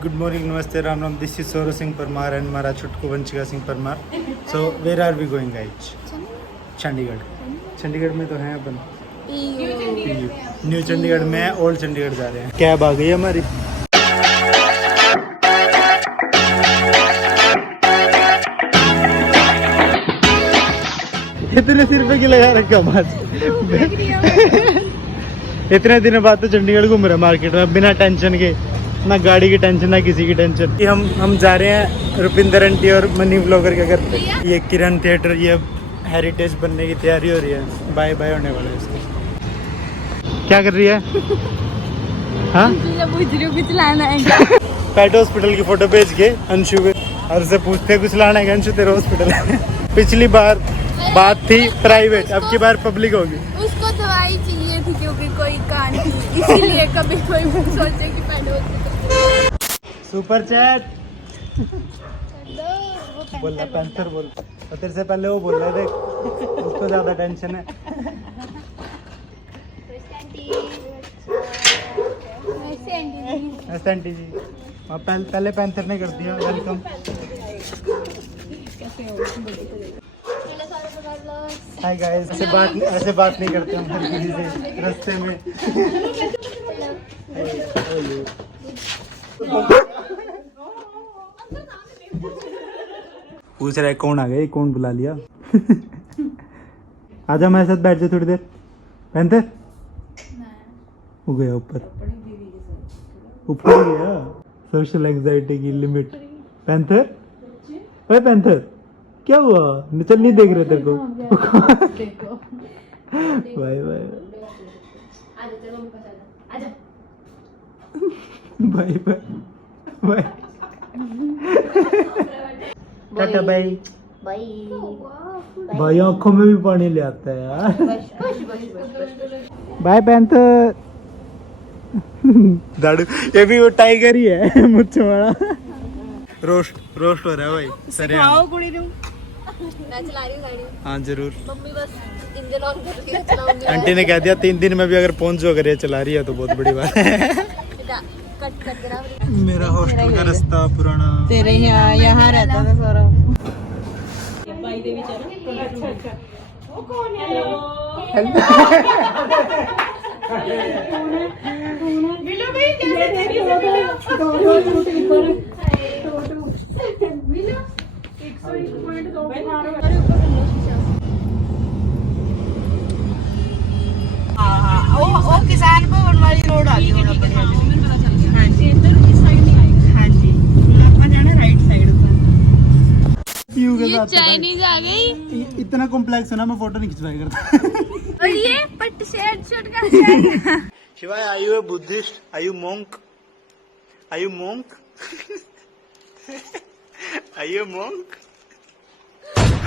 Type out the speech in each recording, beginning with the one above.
Good morning, namaste, Ram Ram. This is Saurav Singh Parmar and Mara Chutku Vanchika Singh Parmar. So where are we going, guys? Chandigarh. Chandigarh में तो हैं अपन. New Chandigarh में old Chandigarh जा रहे हैं. Cab आ गई है हमारी. इतने सिर पे की लगा रखा बात. इतने दिनों बाद तो चंडीगढ़ घूम रहे मार्केट में बिना टेंशन के. ना गाड़ी की टेंशन ना किसी की टेंशन. कि हम जा रहे हैं रुपिंदर आंटी और मनी ब्लॉगर के घर पे. ये किरण थिएटर ये हेरिटेज बनने की तैयारी हो रही है. बाय बाय होने वाला है इसको. क्या कर रही है? हाँ पेट हॉस्पिटल की फोटो भेज के अंशु को और उससे पूछते कुछ लाना है अंशु तेरा हॉस्पिटल. पिछली बार बात थी प्राइवेट, अब की बार पब्लिक होगी. उसको दवाई चाहिए थी क्योंकि कोई कान थी, इसीलिए कभी कोई सोचे कि पेट हॉस्पिटल. सुपर चैट बोल रहा पैंथर बोल. और तेरे से पहले वो बोल रहा है देख उसको ज्यादा टेंशन है. आंटी जी पहले पैंथर ने कर दिया. वेलकम. Hi guys. ऐसे बात नहीं करते हम हर किसी से रास्ते में. पूछ रहा है कौन आ गया, कौन बुला लिया. आजा मेरे साथ बैठ जा थोड़ी देर. पैंथर हो गया ऊपर गया. सोशल एंजाइटी की लिमिट. पैंथर ओए पैंथर क्या हुआ? चल नहीं देख रहे तेरे को. Bye bye bye bye tata bye भाई. आंखों में भी पानी ले आता है यार. Bye panther. दाड़ू ये भी वो टाइगर ही है मुझसे बड़ा. रोस्ट हो रहा है भाई. सर मैं चला रही हूँ गाड़ी. हाँ जरूर. मम्मी बस इंजन ऑन कर रही है, चलाऊंगी. आंटी ने कह दिया 3 दिन में भी अगर पहुंच जो अगर ये चला रही है तो बहुत बड़ी बात है. कट करा. मेरा हॉस्टल का रास्ता पुराना. तेरे यहाँ रहता था सौरभ. वो किसान भवन वाली रोड आ गई. हाँ जी हाँ जी. अपन जाना राइट साइड पर. ये चाइनीज आ गई. इतना कॉम्प्लेक्स है ना मैं फोटो नहीं खिंचवाया करता. और ये पट शर्ट का शिवाय are you a Buddhist? Are you monk? Are you monk? Are you monk?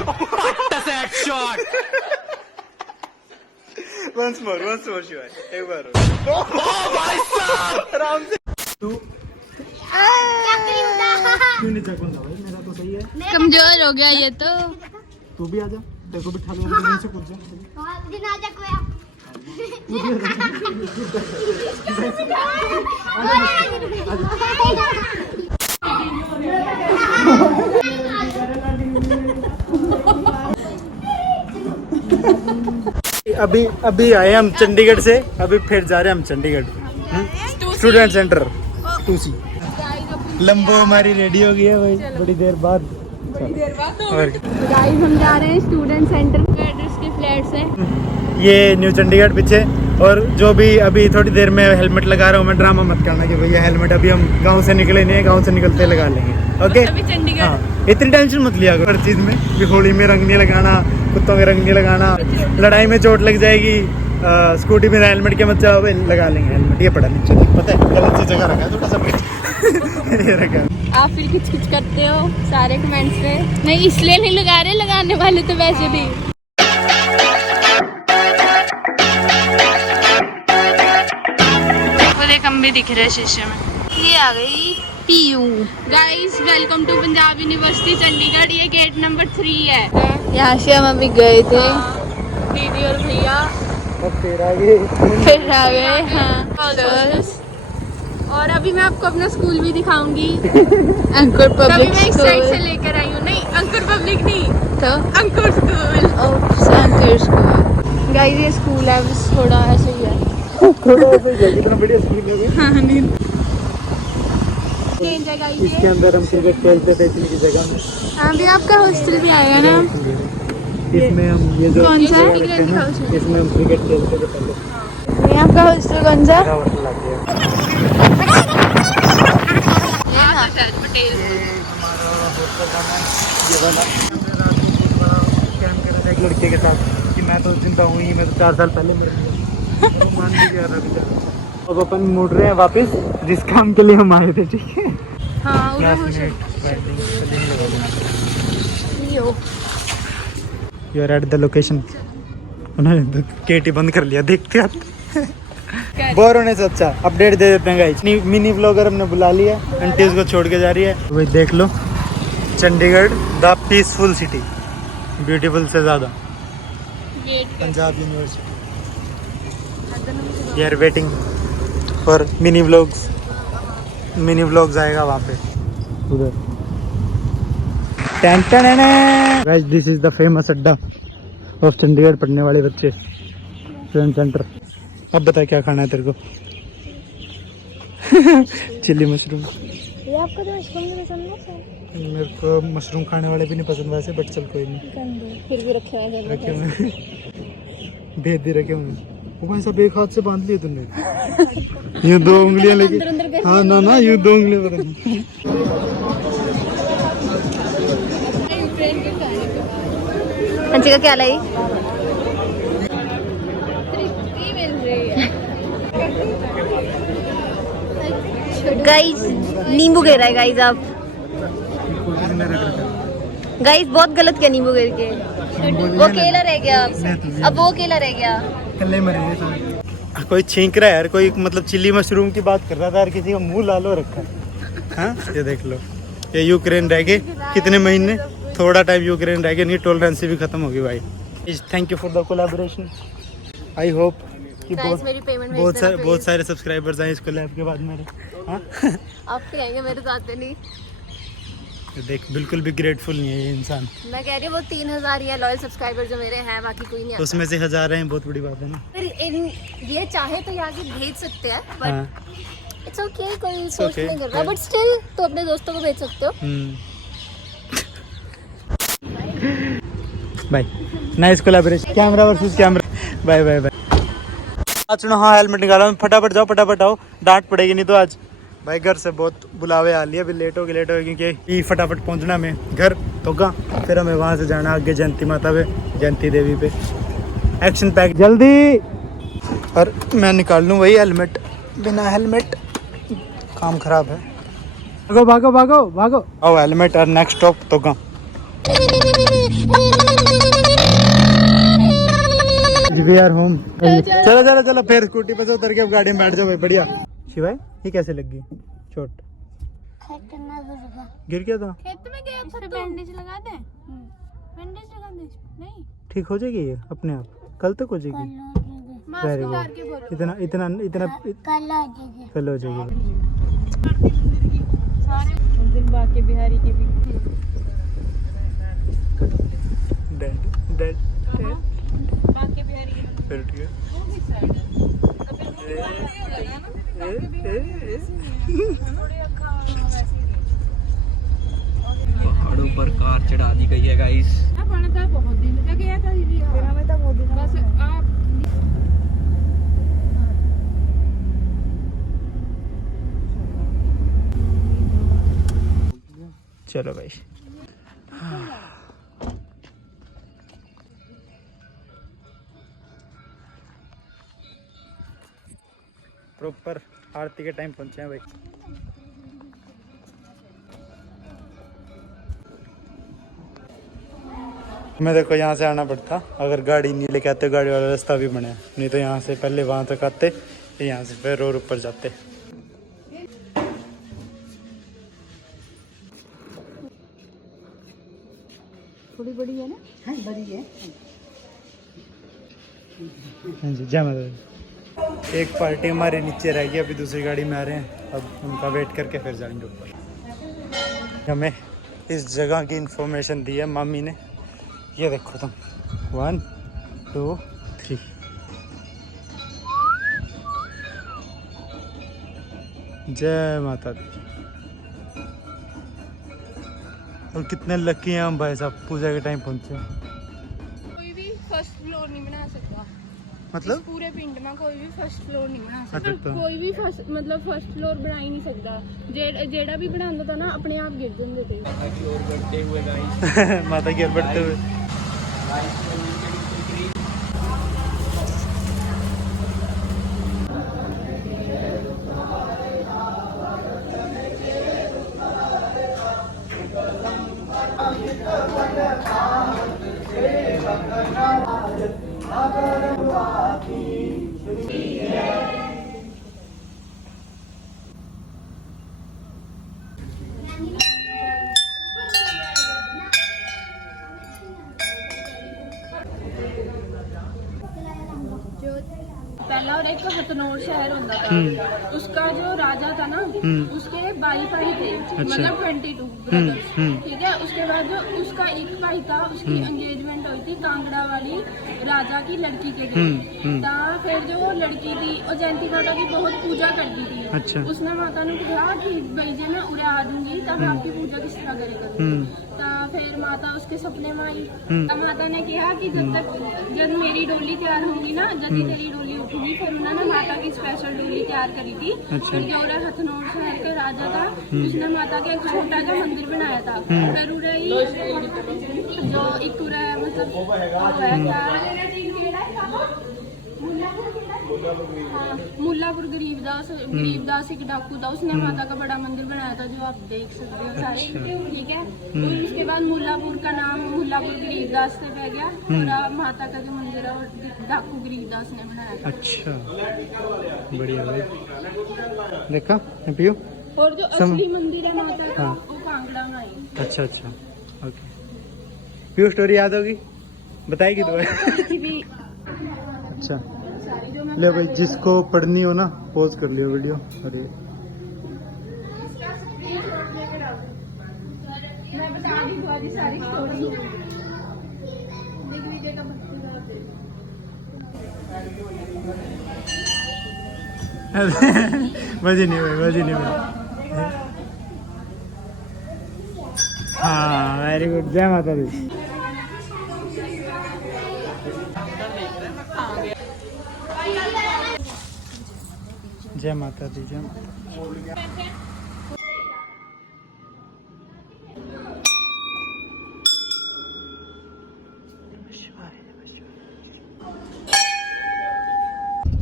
What a sad shot! Once more, शिवाय. एक बार. Oh भाई साहब! आराम से. तू क्यों नहीं चकूंगा भाई? मेरा तो सही है. कमजोर हो गया ये तो. तू भी आजा. तेरे को बिठा लूंगा तो नीचे कूद जा. अभी आए हम चंडीगढ़ से. अभी फिर जा रहे हैं हम चंडीगढ़ स्टूडेंट सेंटर 2C. लंबो हमारी रेडी हो गई है भाई बड़ी देर बाद. और गाइस हम जा रहे हैं स्टूडेंट सेंटर एड्रेस के फ्लैट से. ये न्यू चंडीगढ़ पीछे. और जो भी अभी थोड़ी देर में हेलमेट लगा रहा हूँ मैं. ड्रामा मत करना कि भैया हेलमेट अभी हम गांव से निकले नहीं है. गांव से निकलते लगा लेंगे. ओके हाँ इतनी टेंशन मत लिया करो हर चीज में. कि होली में रंग नहीं लगाना, कुत्तों में रंग नहीं लगाना, लड़ाई में चोट लग जाएगी, स्कूटी में हेलमेट के मत जाओ. लगा लेंगे हेलमेट. ये पड़ा नीचे पता है गलत सी जगह रखा है थोड़ा सा. ये रखा. आप फिर कुछ करते हो सारे कमेंट्स पे. नहीं इसलिए नहीं लगा रहे, लगाने वाले तो वैसे भी. हम भी दिख रहे हैं शीशे में. ये आ गई PU. Guys welcome to Punjab University Chandigarh. ये गेट नंबर 3 है. यहाँ से हम अभी गए थे. दीदी और भैया अब फिर आगे फिर आ गए। हाँ और अभी मैं आपको अपना स्कूल भी दिखाऊंगी। अंकुर पब्लिक मैं इस साइड से लेकर आई हूँ। नहीं अंकुर पब्लिक नहीं तो अंकुर स्कूल। अंकुर स्कूल गाइस ये स्कूल है बस थोड़ा ऐसे ही है। थोड़ा ऐसे ही है, कितना बढ़िया स्कूल है। हाँ नहीं गाइस इसके अंदर हम क्रिकेट खेलते थे इतनी की जगह में। अभी आपका हॉस्टल भी आएगा ना। इसमें हम ये जो कौन सा जगह रखे हैं ना, इसमें हम क्रिकेट खेलते थे पहले। ये आपका हॉस्टल कौन सा? मेरा हॉस्टल आ गया। पटेल हमारा हॉस्टल का नाम ये वाला। हमने रात को बहुत बड़ा कैंप करा था एक लड़के के साथ कि मैं तो जिंदा हूँ ही, मैं तो 4 साल पहले मर गया। वो मान भी गया था बेचारा। अब अपन मुड़ रहे हैं वापस जिस काम के लिए हम आए थे, ठीक है। हाँ you are at the location. उन्होंने केटी बंद कर लिया, देखते आप। बोर होने से अच्छा अपडेट दे देते हैं गाइस। मिनी ब्लॉगर हमने बुला लिया, आंटी उसको छोड़ के जा रही है। वही देख लो, Chandigarh the peaceful city, beautiful से ज़्यादा Punjab University. We are waiting for mini vlogs. Mini vlogs आएगा वहाँ पे उधर। Guys this is the famous adda of Chandigarh पढ़ने वाले बच्चे, स्टूडेंट सेंटर। अब बता क्या खाना है तेरे को? Chilli mushroom. ये आपको तो मशरूम भी पसंद है? मेरे को मशरूम खाने वाले भी नहीं पसंद वैसे, बट चल कोई नहीं। फिर भी रखे हुए हैं। रखे हुए भेद दे रखे हुए। वो भाई सब एक हाथ से बांध लिए तूने। यूँ 2 उंगलियां लेके। हाँ ना ना यूँ 2 उंगलियां पकड़। अंची का क्या लाई? गाइस नींबू गिर रहा है गाइस। आप गाइस बहुत गलत किया नींबू गिर के। वो केला रह गया, अब वो केला रह गया। कल्ले मरेंगे सारे। कोई छींक रहा है यार, कोई मतलब चिली मशरूम की बात कर रहा था यार, किसी का मुंह लाल हो रखा है। हाँ ये देख लो, ये यूक्रेन रह गए कितने महीने, थोड़ा टाइम यूक्रेन रह गया, नहीं टॉलरेंस भी खत्म होगी भाई। Thank you for the collaboration. I hope कि बहुत सारे सब्सक्राइबर्स आए इस कोलैब के बाद मेरे। हाँ आपके आएंगे मेरे साथ में नहीं। देख बिल्कुल भी ग्रेटफुल नहीं है ये इंसान। मैं कह रही हूँ वो 3000 ही है लॉयल सब्सक्राइबर जो मेरे हैं, बाकी कोई नहीं। उसमें से 1000 हैं, बहुत बड़ी बात है ना। फिर ये चाहे तो यहाँ के भेज सकते हैं, हाँ इट्स ओके, कोई सोच नहीं कर रहा, बट स्टिल तो अपने दोस्तों को भेज सकते हो। Bye, nice collaboration. Camera versus camera. Bye bye bye. आज सुनो, हाँ हेलमेट निकालो, फटाफट जाओ, फटाफट आओ, डांट पड़ेगी नहीं तो आज। भाई घर से बहुत बुलावे आ लिए, अभी लेट हो गए क्योंकि फटाफट पहुंचना में घर तो कहाँ, फिर हमें वहाँ से जाना आगे जयंती माता पे, जयंती देवी पे। एक्शन पैक जल्दी। और मैं निकाल लूँ वही हेलमेट, बिना हेलमेट काम खराब है। भागो भागो भागो भागो। आओ हेलमेट और नेक्स्ट स्टॉप तो कहाँ। We are home. चलो चलो चलो, फिर स्कूटी पे से उतर के अब गाड़ी में बैठ जाओ भाई, बढ़िया। शिवाय ये कैसे लग गई चोट? गिर गया था खेत में गया था, बैंडेज लगा दे। बैंडेज लगा दे, नहीं ठीक हो जाएगी ये अपने आप, कल तक हो जाएगी। Very good. इतना इतना इतना कल हो जाएगी। उस दिन बाकी बिहारी के भी डेड डेड बाकी बिहारी के फिर ठीक है। पहाड़ों पर कार चढ़ा दी गई है गाइस। बहुत दिन लग गया था दीदी, हमें तो बहुत दिन बस आप। चलो भाई, प्रॉपर आरती के टाइम पहुंचे हैं भाई। मैं देखो यहाँ से आना पड़ता, अगर गाड़ी नहीं लेके आते, गाड़ी वाला रास्ता भी बना है, नहीं तो यहाँ से पहले वहाँ तक आते, फिर यहाँ से फिर और ऊपर जाते। थोड़ी बड़ी है ना? हाँ बड़ी है। हाँ जी, जय माता दी। एक पार्टी हमारे नीचे रह गई, अभी दूसरी गाड़ी में आ रहे हैं, अब उनका वेट करके फिर जाएंगे ऊपर। हमें इस जगह की इंफॉर्मेशन दी है मामी ने, ये देखो तुम, 1 2 3। जय माता दी। और कितने लकी हैं हम भाई साहब, पूजा के टाइम पहुंचे। कोई भी फर्स्ट फ्लोर नहीं बना सकता, मतलब इस पूरे पिंड में कोई भी फर्स्ट फ्लोर नहीं बना सकता। अच्छा। कोई भी फर्स्ट फ्लोर बना ही नहीं सकता। जेड़ा भी बनांदा था ना अपने आप गिर जांदे थे। माता की ओर बढ़ते हुए गाइस, माता की ओर बढ़ते हुए। पहला और एक हथनोर शहर होता था, उसका जो राजा था ना, उसके 22 भाई थे, मतलब 22 ब्रदर्स, ठीक है। उसके बाद जो उसका एक भाई था, उसकी एंगेजमेंट हुई थी कांगड़ा वाली राजा की लड़की के लिए। फिर जो लड़की थी वो जयंती माता की बहुत पूजा करती थी। अच्छा। उसने माता ने कहा कि भाई जी मैं उड़े आ दूंगी, तब आपकी पूजा किस तरह करेगा। फिर माता उसके सपने में आई। तब माता ने कहा कि जब मेरी डोली तैयार होगी ना, जब तेरी डोली उठेगी, फिर उन्होंने माता की स्पेशल डोली तैयार करी थी। फिर जो हथनोर शहर के राजा था, उसने माता का एक छोटा सा मंदिर बनाया था। फिर उड़े ही जो एक मुल्लापुर गरीबदास एक डाकू था, उसने माता का बड़ा मंदिर बनाया था, जो आप देख सकते हो सारे, ठीक है। और उसके बाद मुल्लापुर का नाम मुल्लापुर गरीबदास से पड़ गया, और माता का जो मंदिर है वो डाकू गरीबदास ने बनाया था। अच्छा, बढ़िया भाई। देखा पियो। और जो असली मंदिर है माता का, हाँ। वो कांगड़ा में आई। अच्छा अच्छा, ओके। पियो स्टोरी याद होगी, बताएगी तो। अच्छा, ले भाई, जिसको पढ़नी हो ना पॉज कर लियो वीडियो। अरे मैं बता दी सारी स्टोरी। मजे नहीं भाई। हाँ, वेरी गुड। जय माता दी। जय माता दी, जय माता दी।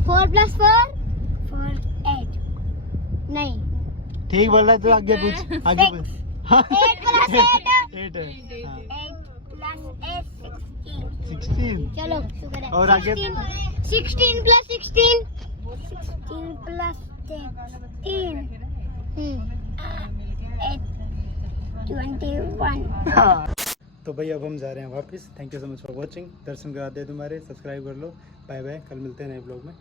फोर प्लस फोर 8 नहीं, ठीक बोल रहा है, तो आगे पूछ, आगे पूछ। 8 प्लस 8 8 है। 8 प्लस 8 16। चलो शुक्र है। और आगे 16 प्लस 16 प्लस 10 21। तो भाई अब हम जा रहे हैं वापस। Thank you so much for watching. दर्शन करा दे तुम्हारे, सब्सक्राइब कर लो। बाय बाय, कल मिलते हैं नए ब्लॉग में।